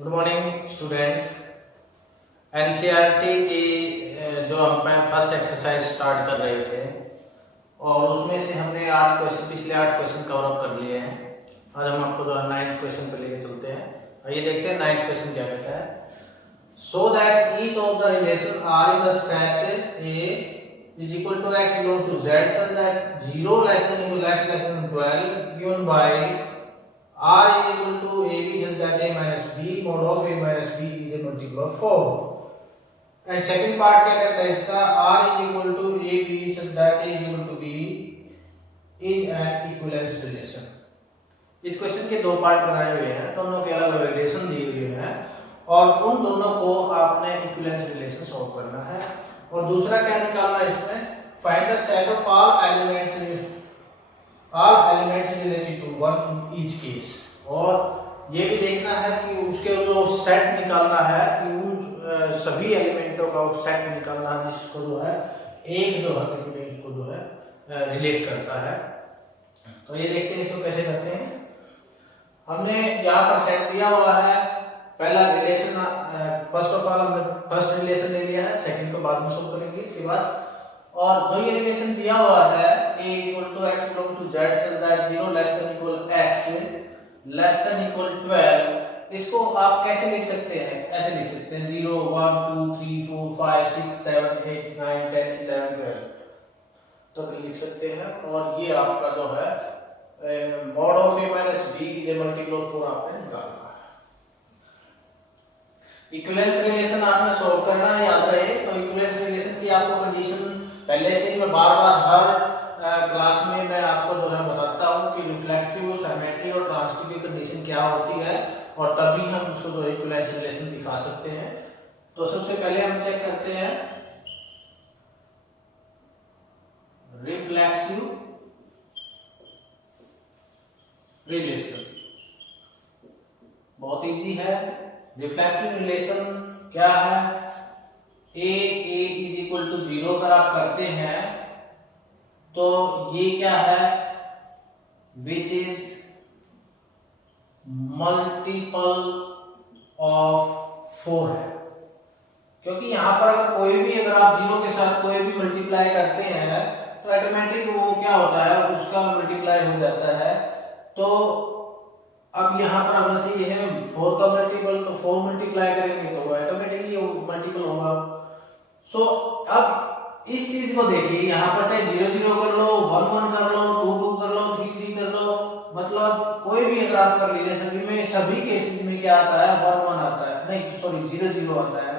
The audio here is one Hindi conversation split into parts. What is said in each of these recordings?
Good morning student. एनसीईआरटी की जो हम फर्स्ट एक्सरसाइज स्टार्ट कर रहे थे और उसमें से हमने 8 क्वेश्चन पिछले 8 क्वेश्चन कवर अप कर लिए हैं। आज हम आपको जो है 9th क्वेश्चन पे लेके चलते हैं। आइए देखते हैं 9th क्वेश्चन क्या कहता है। So that each of the relation are in the set A is equal to x belong to z such that 0 less than equal x less than 12 given by R is equal to AB such that A minus B mod of A minus B is a multiple of 4. And second part क्या कहता है इसका, R is equal to AB such that A is equal to B is an equivalence relation. इस क्वेश्चन के दो पार्ट बनाए हुए हैं, दोनों के अलग अलग रिलेशन दिए हुए हैं और उन दोनों को आपने इक्विवेलेंस रिलेशन सॉल्व करना है। और दूसरा क्या निकालना है इसमें, find the set of all elements related to one in each case. और ये भी देखना है कि उसके जो सेट निकालना है कि उन सभी एलिमेंटों का सेट निकालना है जिसको जो है एक जो है उसको जो है रिलेट करता है। तो ये देखते हैं इसको कैसे करते हैं। हमने यहाँ पर सेट दिया हुआ है, पहला रिलेशन फर्स्ट ऑफ ऑल हमने फर्स्ट रिलेशन ले लिया है, सेकंड को बाद में सोल्व करेंगे इसके बाद। और जो ये रिलेशन दिया हुआ है a equal to x belong to z such that 0 less than equal x less than equal 12, इसको आप कैसे लिख सकते हैं, ऐसे लिख सकते हैं 0 1 2 3 4 5 6 7 8 9 10 11 12 तो लिख सकते हैं। और ये आपका जो है mod of a minus b is a multiple of 4 आपने निकालना है। इक्विवेलेंस रिलेशन आपने सॉल्व करना है, याद रहे। तो इक्विवेलेंस रिलेशन की आपको कंडीशन पहले से ही मैं बार-बार हर क्लास में मैं आपको जो है बताता हूं कि रिफ्लेक्टिव, सिमेट्री और ट्रांसिटिव की कंडीशन क्या होती है और तभी हम उसको जो इक्विवेलेंस रिलेशन दिखा सकते हैं। तो सबसे पहले हम चेक करते हैं रिफ्लेक्सिव रिलेशन। बहुत इजी है। रिफ्लेक्टिव रिलेशन क्या है, a is equal to 0 अगर आप करते हैं तो ये क्या है, which is multiple of 4 है। क्योंकि यहाँ पर अगर कोई भी अगर आप 0 के साथ कोई भी मल्टीप्लाई करते हैं तो ऑटोमेटिक वो क्या होता है, उसका मल्टीप्लाई हो जाता है। तो अब यहाँ पर आना चाहिए है 4 का मल्टीपल, तो 4 मल्टीप्लाई करेंगे तो ऑटोमेटिकली वो मल्टीपल होगा। सो अब इस चीज को देखिए, यहाँ पर चाहे 0 0 कर लो, 1 1 कर लो, 2 2 कर लो, 3 3 कर लो, मतलब कोई भी अगर आप कर लीजिए सभी केसेस में क्या आता है 1 1 आता है, नहीं सॉरी 0 0 आता है।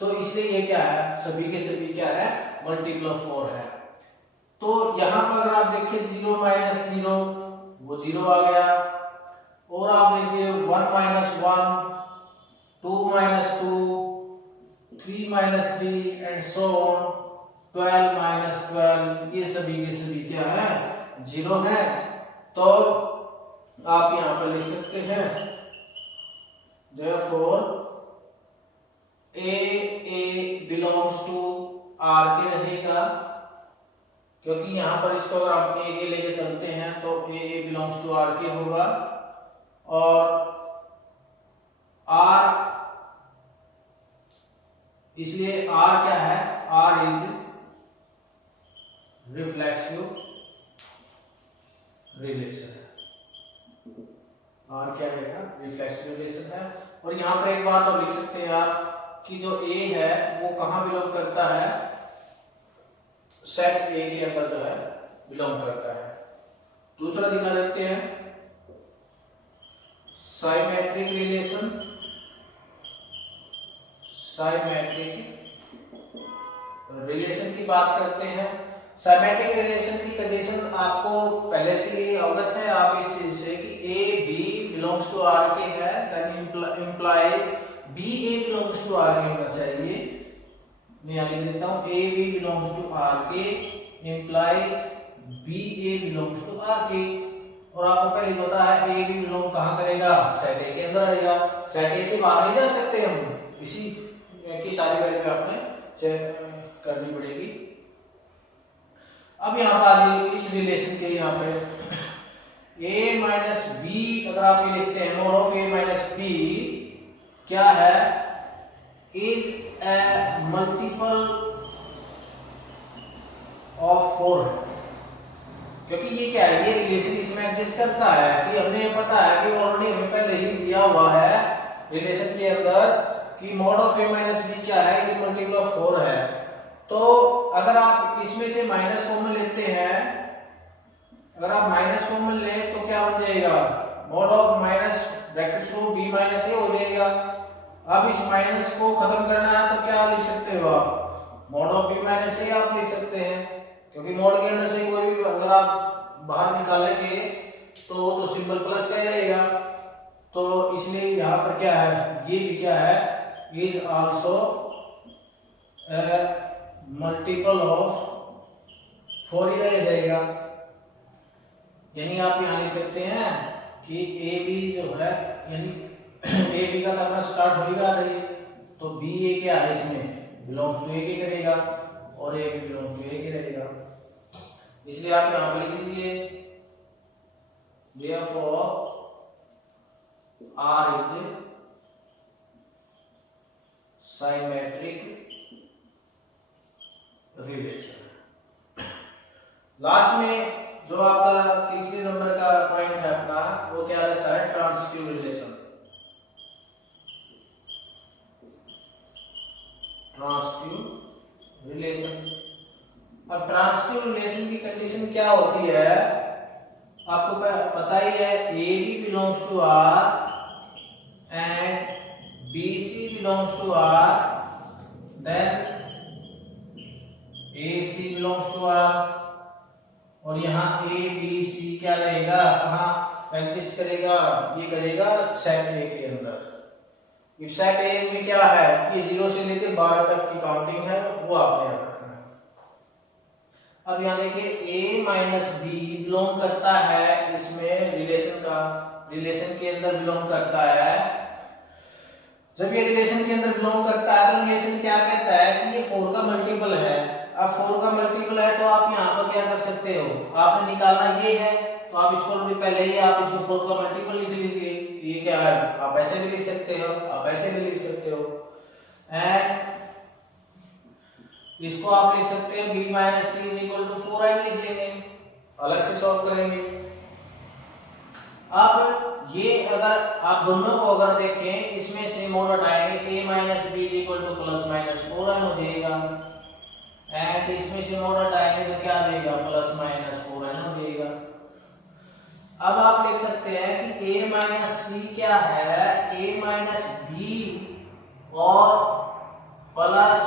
तो इसलिए ये क्या है, सभी के सभी क्या है, मल्टीपल ऑफ 4 है। तो यहाँ पर अगर आप देखिए 0 माइनस 0 वो 0 आ गया, और आप देखिए 1 minus 1, 2 minus 2, 3 minus 3 and so on, 12 minus 12, ये सभी के सभी क्या है, 0 है। तो आप यहाँ पर लिख सकते हैं therefore a belongs to r के रहेगा, क्योंकि यहाँ पर इसको अगर आप a लेके चलते हैं तो a belongs to r के होगा। और r इसलिए r क्या है, r इज रिफ्लेक्सिव रिलेशन है। r क्या रहेगा, रिफ्लेक्सिव रिलेशन है। और यहाँ पर एक बात और लिख सकते हैं आप कि जो a है वो कहाँ बिलोंग करता है, सेट a के अंदर जो है बिलोंग करता है। दूसरा दिखा देते हैं साइमेट्रिक रिलेशन। साइमेट्रिक रिलेशन की बात करते हैं। साइमेट्रिक रिलेशन की कंडीशन आपको पहले से ही अवगत है आप इस चीज से कि a b belongs to r के है, then implies b a belongs to r के होना चाहिए। मैं यहाँ लिख देता हूँ a b belongs to r के implies b a belongs to r के। और आपको पहले पता है a भी बिलोंग कहाँ करेगा, सेट a के अंदर आएगा। सेट a से बाहर नहीं जा सकते हम, इसी की सारी वैल्यू आपने चेक करनी पड़ेगी। अब यहाँ पर इस रिलेशन के यहाँ पे a माइनस बी अगर आप ये लिखते हैं mod of a minus b क्या है, इज ए मल्टीपल ऑफ 4 है। क्योंकि ये क्या है, ये रिलेशन इसमें एग्जिस्ट करता है कि हमें पता है कि ऑलरेडी हमें पहले ही दिया हुआ है रिलेशन के अंदर कि mod of a minus b क्या है, ये मल्टीपल ऑफ 4 है। तो अगर आप इसमें से माइनस कॉमन लेते हैं, अगर आप माइनस कॉमन ले तो क्या बन जाएगा, mod of minus bracket through b minus a हो जाएगा। अब इस माइनस को खत्म करना है तो क्या लिख सकते हो आप, mod of b minus a आप लिख सकते हैं, क्योंकि मॉड के अंदर से कोई भी अगर आप बाहर निकालेंगे तो सिंबल प्लस का ही रहेगा। तो इसलिए यहाँ पर क्या है, ये भी क्या है, इज आल्सो मल्टीपल ऑफ 4 ही रह जाएगा। यानी आप यहाँ लिख सकते हैं कि ए बी जो है, यानी ए बी का करना स्टार्ट होगा तो बी ए क्या है, इसमें बिलोंग्स टू ए के करेगा और ए भी बिलोंग्स टू ए के रहेगा। इसलिए आप यहाँ पर लिख दीजिए therefore R is symmetric relation। Last में जो आपका तीसरे नंबर का पॉइंट है अपना, वो क्या रहता है, ट्रांसिटिव रिलेशन। ट्रांसिटिव रिलेशन, अब ट्रांसिटिव रिलेशन की कंडीशन क्या होती है, आपको पता ही है, a b belongs to R and BC belongs to R, then AC belongs to R, और यहाँ ABC क्या रहेगा, कहाँ एग्जिस्ट करेगा, ये करेगा सेट A के अंदर। इस सेट A में क्या है, ये 0 से लेकर 12 तक की काउंटिंग है, वो आपने याद रखना है। अब यहाँ देखिए A माइनस B बिलोंग करता है इसमें रिलेशन के अंदर बिलोंग करता है। जब ये रिलेशन के अंदर बिलोंग करता है तो रिलेशन क्या कहता है कि ये 4 का मल्टीपल है। अब 4 का मल्टीपल है तो आप यहाँ पर क्या कर सकते हो, आपने निकालना ये है तो आप इसको पहले ही आप इसको 4 का मल्टीपल लिख लीजिए। ये क्या है, आप ऐसे भी लिख सकते हो, आप ऐसे भी लिख सकते हो, एंड इसको आप लिख सकते हो b minus c is equal to 4n लिख लेंगे, अलग से सॉल्व करेंगे। अब ये अगर आप दोनों को अगर देखें, इसमें से मोड हटाएंगे, a minus b is equal to plus minus 4n हो जाएगा, एंड इसमें से मोड हटाएंगे तो क्या आ जाएगा, प्लस माइनस 4n हो जाएगा। अब आप लिख सकते हैं कि a माइनस सी क्या है, a माइनस बी और प्लस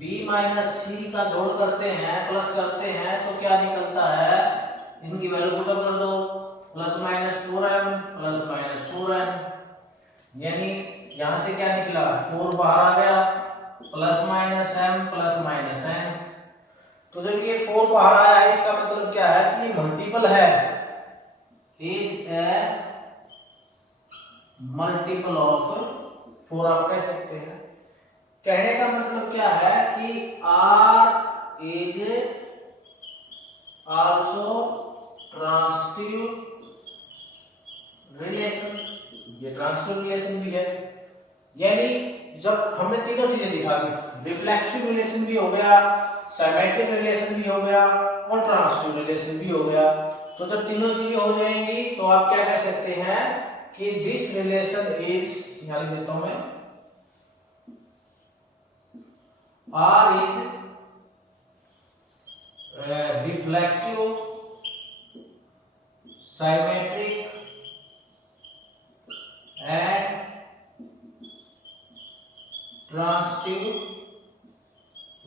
b माइनस सी का जोड़ करते हैं, प्लस करते हैं तो क्या निकलता है, इनकी वैल्यू पुट कर दो, plus minus 4m plus minus 4n, यानी यहां से क्या निकला, 4 बाहर आ गया, plus minus m plus minus n। तो जब ये 4 बाहर आया है, इसका मतलब क्या है कि ये मल्टीपल है, इज ए मल्टीपल ऑफ 4 आप कह सकते हैं। कहने का मतलब क्या है कि R is also transitive relation, ये ट्रांसिटिव रिलेशन भी है। यानी जब हमने तीनों चीजें दिखा दी, रिफ्लेक्सिव रिलेशन भी हो गया, सिमेट्रिक रिलेशन भी हो गया और ट्रांसिटिव रिलेशन भी हो गया। तो जब तीनों चीजें हो जाएंगी तो आप क्या कह सकते हैं कि दिस रिलेशन इज, यहां लिख देता हूं मैं, R is reflexive, symmetric and transitive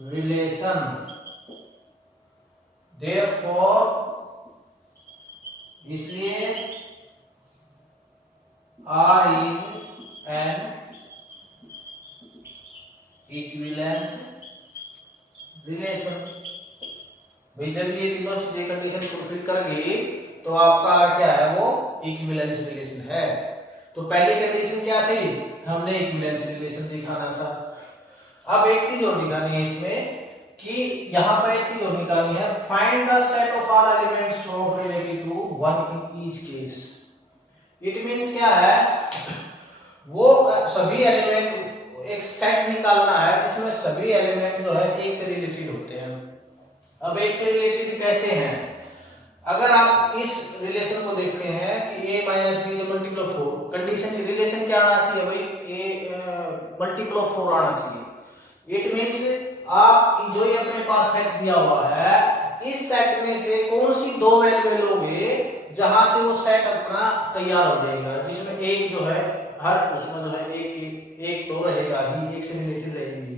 relation. Therefore, इसलिए R is an equivalence relation. भाई जब ये तीनों चीजें कंडीशन फुलफिल कर गई तो आपका क्या है, वो इक्विवेलेंस रिलेशन है। तो पहली कंडीशन क्या थी, हमने इक्विवेलेंस रिलेशन दिखाना था। अब एक चीज और दिखानी है इसमें कि यहाँ पर एक चीज और निकालनी है, find the set of all elements of related to one in each case. It means क्या है, वो सभी एलिमेंट एक सेट निकालना है जिसमें सभी एलिमेंट जो है एक से रिलेटेड होते हैं। अब एक से रिलेटेड कैसे हैं? अगर आप इस रिलेशन को देखते हैं कि a minus be multiple of 4, condition relation क्या आना चाहिए भाई? a मल्टीपल ऑफ 4 आना चाहिए। इट मींस आप जो ये अपने पास सेट दिया हुआ है, इस सेट में से कौन सी दो वैल्यू लोगे जहां से वो सेट अपना तैयार हो जाएगा, जिसमें एक जो है हर उसमें जो है एक तो रहेगा ही, एक से रिलेटेड रहेगी।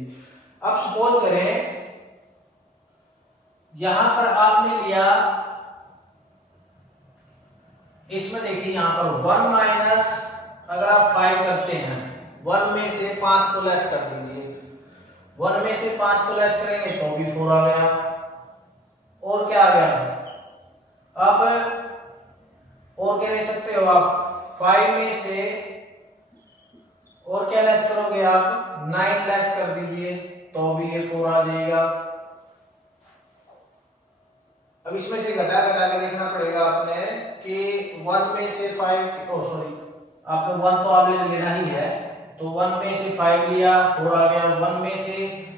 अब सपोज करें यहां पर आपने लिया, इसमें देखिए यहां पर 1 माइनस, अगर आप 5 करते हैं 1 में से 5 को लेस कर दीजिए, 1 में से 5 को लेस करेंगे तो भी 4 आ गया। और क्या आ गया? अब और क्या ले सकते हो आप? 5 में से और क्या लेस करोगे आप? 9 लेस कर दीजिए तो भी ये 4 आ जाएगा। अब इसमें से घटा घटा के देखना पड़ेगा आपने कि 1 में से 5, ओ सॉरी, आपने 1 तो ऑलवेज लेना ही है, तो 1 में से 5 लिया 4 आ गया, 1 में से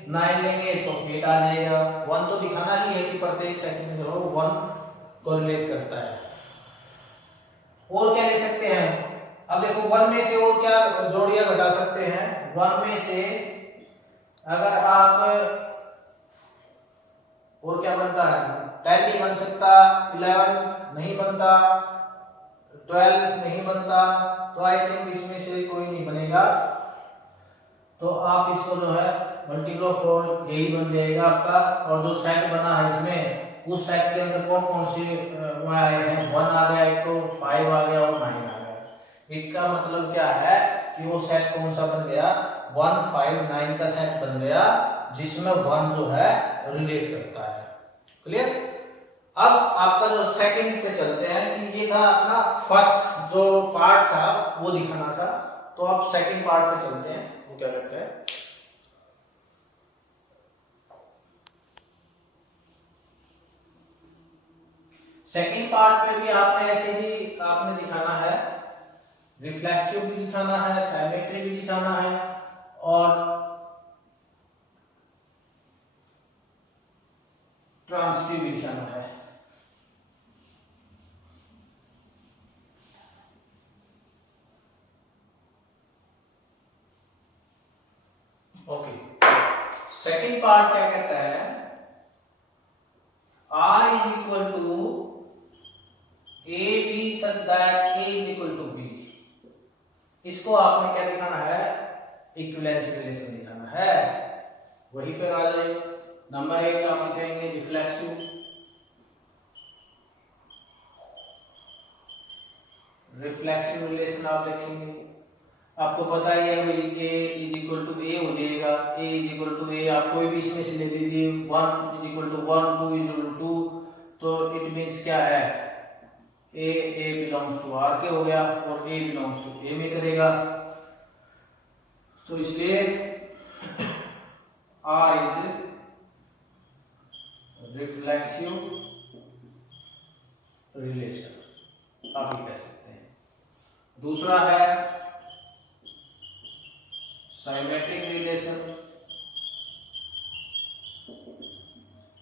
9 लेंगे तो 8 आ जाएगा। 1 तो दिखाना ही है कि प्रत्येक सेट में जो 1 कोरिलेट करता है। और क्या ले सकते हैं? अब देखो 1 में से और क्या जोड़ियां घटा सकते हैं? 1 में से अगर आप, और क्या बनता है? 10 नहीं बन सकता, 11 नहीं बनता, 12 नहीं बनता, तो आई थिंक इसमें से कोई नहीं बनेगा। तो आप इसको जो है मल्टीपल ऑफ 4 यही बन जाएगा आपका। और जो सेट बना है इसमें, उस सेट के अंदर कौन कौन से आए हैं? 1 आ गया, एक तो 5 आ गया और 9 आ गया। इसका मतलब क्या है कि वो सेट कौन सा बन गया? 1 5 9 का सेट बन गया, जिसमें 1 जो है रिलेट करता है। क्लियर? अब आपका जो सेकंड पे चलते हैं कि ये था अपना फर्स्ट जो पार्ट था वो दिखाना था, तो अब सेकंड पार्ट पे चलते हैं। वो क्या करते हैं? सेकंड पार्ट में भी आपने ऐसे ही आपने दिखाना है, रिफ्लेक्सिव भी दिखाना है, सिमेट्री भी दिखाना है और ट्रांजिटिव भी दिखाना है। ओके, सेकंड पार्ट क्या कहता है? R is equal to AB such that A is equal to B। इसको आपने क्या दिखाना है? इक्विवेलेंस रिलेशन दिखाना है। वही पे आ जाए। नंबर 1 आप लिखेंगे रिफ्लेक्सिव, रिफ्लेक्सिव रिलेशन आप लिखेंगे। आपको पता ही है भाई a is equal to a हो जाएगा, a is equal to a, आप कोई भी इसमें से ले लीजिए, 1 is equal to 1, 2 is equal to 2, तो इट मींस क्या है? a बिलोंग्स टू r के हो गया और a बिलोंग्स टू a में करेगा, तो इसलिए r इज रिफ्लेक्सिव रिलेशन, आप ये कह सकते हैं। दूसरा है सिमेट्रिक रिलेशन।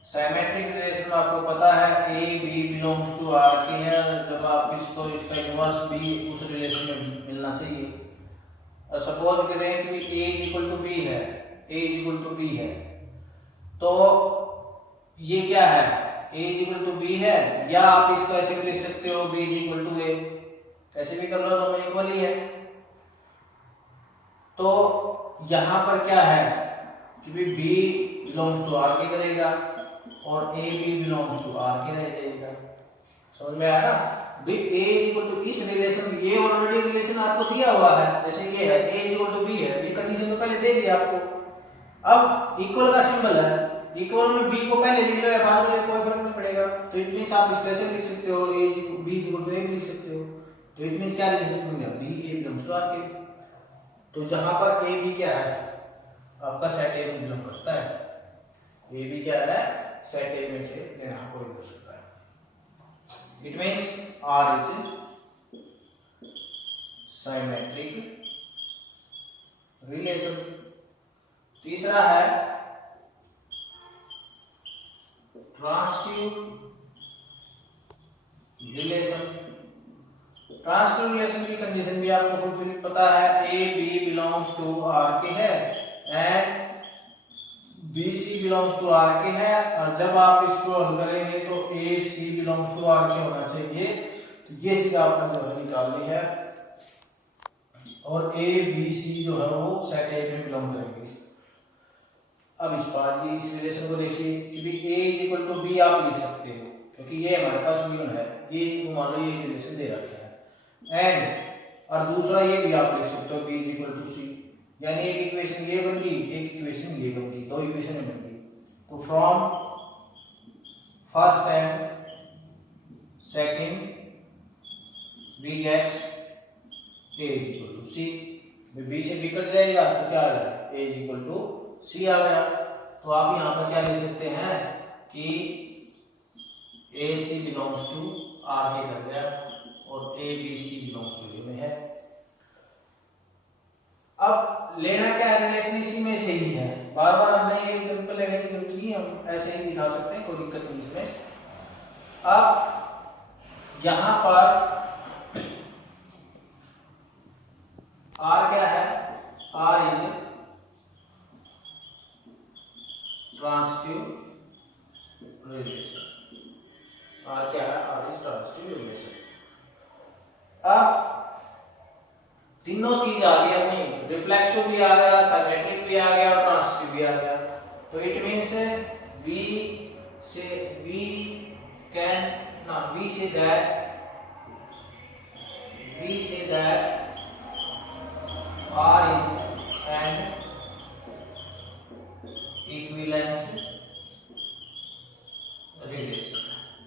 सिमेट्रिक रिलेशन आपको पता है a b belongs to r के है, जब आप इसको इसका इनवर्स b उस रिलेशन में मिलना चाहिए। और सपोज करें कि a is equal to b है, a is equal to b है, तो ये क्या है? a is equal to b है, या आप इसको ऐसे भी लिख सकते हो b is equal to a, कैसे भी कर लो, दोनों इक्वल ही है। तो यहां पर क्या है कि भी b बिलोंग्स टू r के करेगा और a b belongs to r के रह जाएगा। समझ में आया ना? b a is equal to, इस रिलेशन, ये ऑलरेडी रिलेशन आपको दिया हुआ है, जैसे ये है a is equal to b है, ये कंडीशन तो पहले दे दी आपको। अब इक्वल का सिंबल है, इक्वल में b को पहले लिख लो या बाद में कोई फर्क नहीं पड़ेगा, तो इट मींस आप इस कैसे लिख सकते हो? a b is equal to a भी लिख सकते हो, तो इट मींस क्या लिख सकते हो? b a belongs to r के। तो जहां पर a b क्या है? आपका सेट A में बिलोंग करता है, a b क्या है? सेट A में से लेना कोई हो सकता है। It means R is symmetric relation. तीसरा है ट्रांसिटिव रिलेशन। ट्रांसिटिव रिलेशन की कंडीशन भी आपको फुलफिल पता है, a b belongs to R के है and b C belongs to R के है, और जब आप इसको हल करेंगे तो a C belongs to R के होना चाहिए। तो ये चीज आपने जो है निकालनी है, और ए बी सी जो है वो सेट ए में बिलोंग करेंगे। अब इस बात इस रिलेशन को देखिए कि भी ए इज इक्वल टू बी आप लिख सकते हो, क्योंकि ये हमारे पास गिवन है, ये मान लो ये रिलेशन दे रखा है एंड, और दूसरा ये भी आप लिख सकते हो बी इज इक्वल टू सी, यानी एक इक्वेशन ये बन गई, एक इक्वेशन ये बन गई, दो इक्वेशन बन गई। तो from first and second we get a is equal to c. B से बी कट जाएगा तो क्या आ गया, a is equal to c आ गया। तो आप यहाँ पर क्या लिख सकते हैं कि A C belongs to R के कर गया, और A B C belongs to A में है। अब लेना क्या है, रिलेशन इसी में से ही है, बार बार हमने ये एग्जांपल लेने की जरूरत नहीं, हम ऐसे ही दिखा सकते हैं, कोई दिक्कत नहीं इसमें। अब यहां पर आर क्या है, R is transitive relation. R क्या है, आर इज ट्रांसिटिव रिलेशन। अब तीनों चीज आ गई अपनी, रिफ्लेक्सिव भी आ गया, सिमेट्रिक भी आ गया, ट्रांसिटिव भी आ गया। तो it means we say that R is an equivalence relation।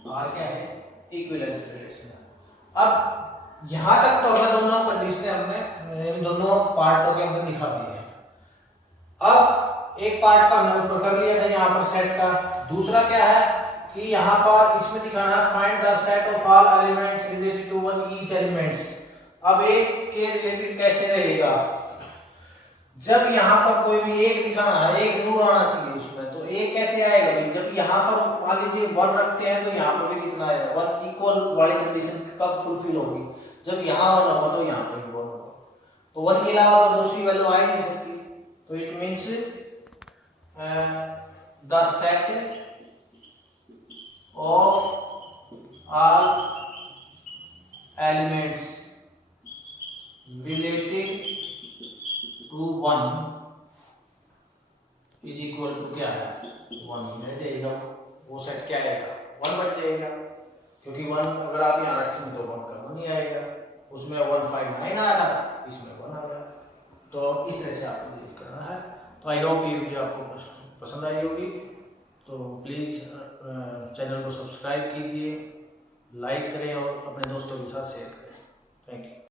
R क्या है, इक्विवेलेंस रिलेशन। अब यहां तक तो हमने दोनों कंडीशनें हमने इन दोनों पार्टों के अंदर दिखा दी है। अब एक पार्ट का हमने ऊपर कर लिया था यहाँ पर सेट का, दूसरा क्या है कि यहाँ पर इसमें दिखाना है find the set of all elements related to one each elements. अब एक के रिलेटेड कैसे रहेगा, जब यहाँ पर कोई भी एक दिखाना है, एक जरूर आना चाहिए उसमें, तो एक कैसे आएगा भाई, जब यहाँ पर मान लीजिए 1 रखते हैं तो यहाँ पर भी कितना आएगा, 1 इक्वल वाली कंडीशन कब फुलफिल होगी, जब यहाँ 1 होगा तो यहाँ पर भी 1 होगा, तो 1 के अलावा तो दूसरी वैल्यू आ ही नहीं सकती। तो it means the set of all elements related to 1 is equal to क्या है, 1 ही रह जाएगा, वो सेट क्या आएगा, 1 बच जाएगा, क्योंकि 1 अगर आप यहाँ रखेंगे तो 1 का 1 ही आएगा, उसमें 159 आ रहा, इसमें 1 आ रहा। तो इस तरह से आपको डील करना है। तो आई होप ये वीडियो आपको पसंद आई होगी, तो प्लीज़ चैनल को सब्सक्राइब कीजिए, लाइक करें और अपने दोस्तों के साथ शेयर करें। Thank you.